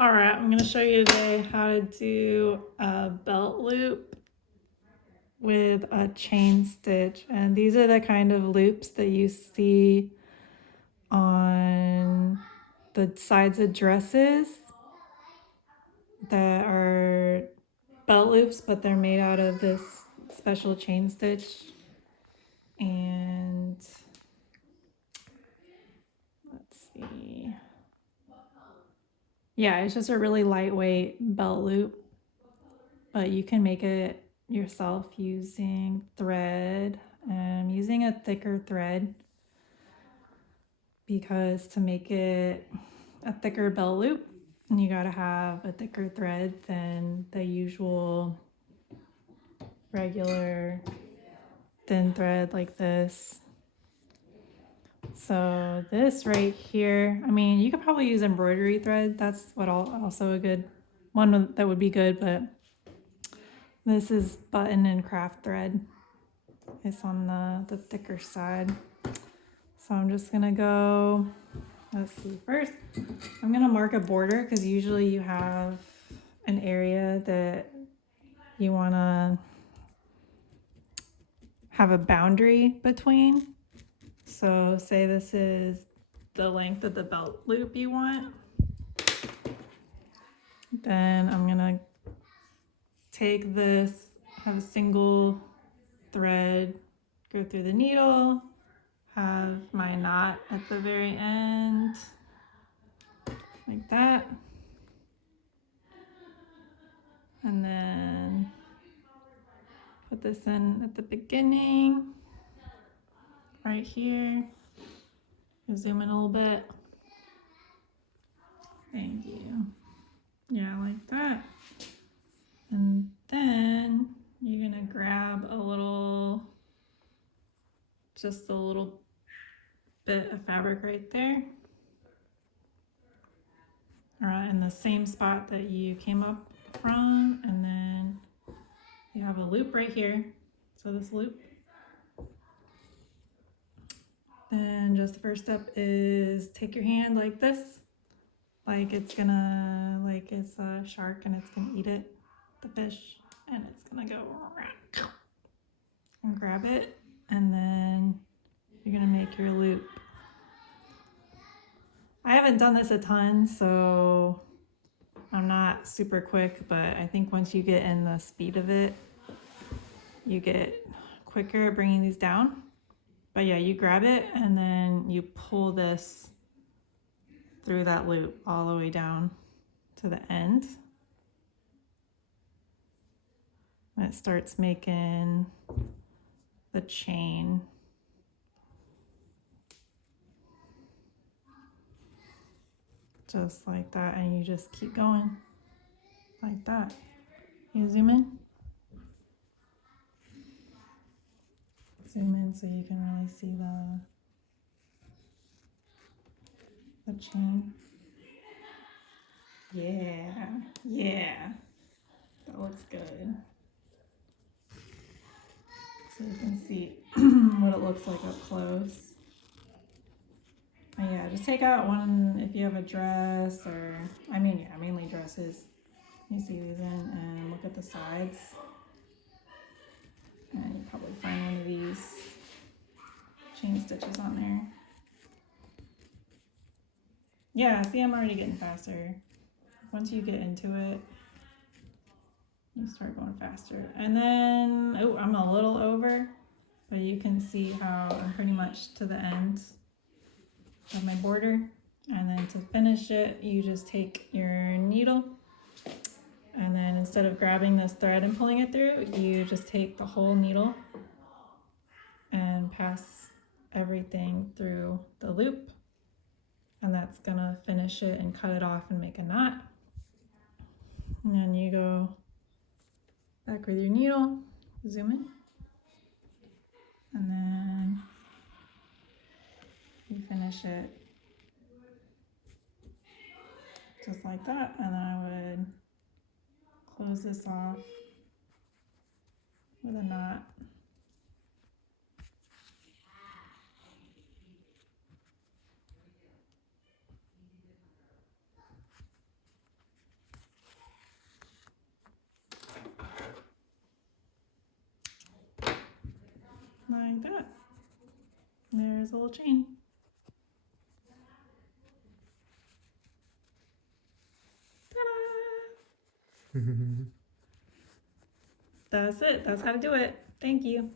All right, I'm going to show you today how to do a belt loop with a chain stitch. And these are the kind of loops that you see on the sides of dresses that are belt loops, but they're made out of this special chain stitch. And let's see. Yeah, it's just a really lightweight belt loop, but you can make it yourself using thread. I'm using a thicker thread because to make it a thicker belt loop, you gotta have a thicker thread than the usual regular thin thread like this. So this right here, I mean, you could probably use embroidery thread. That's what also a good one that would be good, but this is button and craft thread. It's on the thicker side. So I'm just gonna go, let's see, first I'm gonna mark a border because usually you have an area that you wanna have a boundary between. So say this is the length of the belt loop you want. Then I'm gonna take this, have a single thread go through the needle, have my knot at the very end, like that. And then put this in at the beginning, right here. Zoom in a little bit. Thank you. Yeah, like that. And then you're gonna grab just a little bit of fabric right there. All right, in the same spot that you came up from, and then you have a loop right here. So this loop. Then just the first step is take your hand like this, like it's a shark and it's gonna eat it, the fish, and it's gonna go and grab it, and then you're gonna make your loop. I haven't done this a ton, so I'm not super quick, but I think once you get in the speed of it, you get quicker at bringing these down. But yeah, you grab it and then you pull this through that loop all the way down to the end. And it starts making the chain. Just like that, and you just keep going like that. You zoom in? Zoom in so you can really see the chain. Yeah, that looks good. So you can see what it looks like up close. And yeah, just take out one if you have a dress, or mainly dresses. You see these in, and look at the sides. And you probably find one of these chain stitches on there. Yeah, see, I'm already getting faster. Once you get into it, you start going faster. And then, oh, I'm a little over, but you can see how I'm pretty much to the end of my border. And then to finish it, you just take your needle, and then instead of grabbing this thread and pulling it through, you just take the whole needle and pass everything through the loop. And that's gonna finish it and cut it off and make a knot. And then you go back with your needle, zoom in, and then you finish it just like that. And then I would close this off with a knot. like that. There's a little chain. Ta-da! That's it. That's how to do it. Thank you.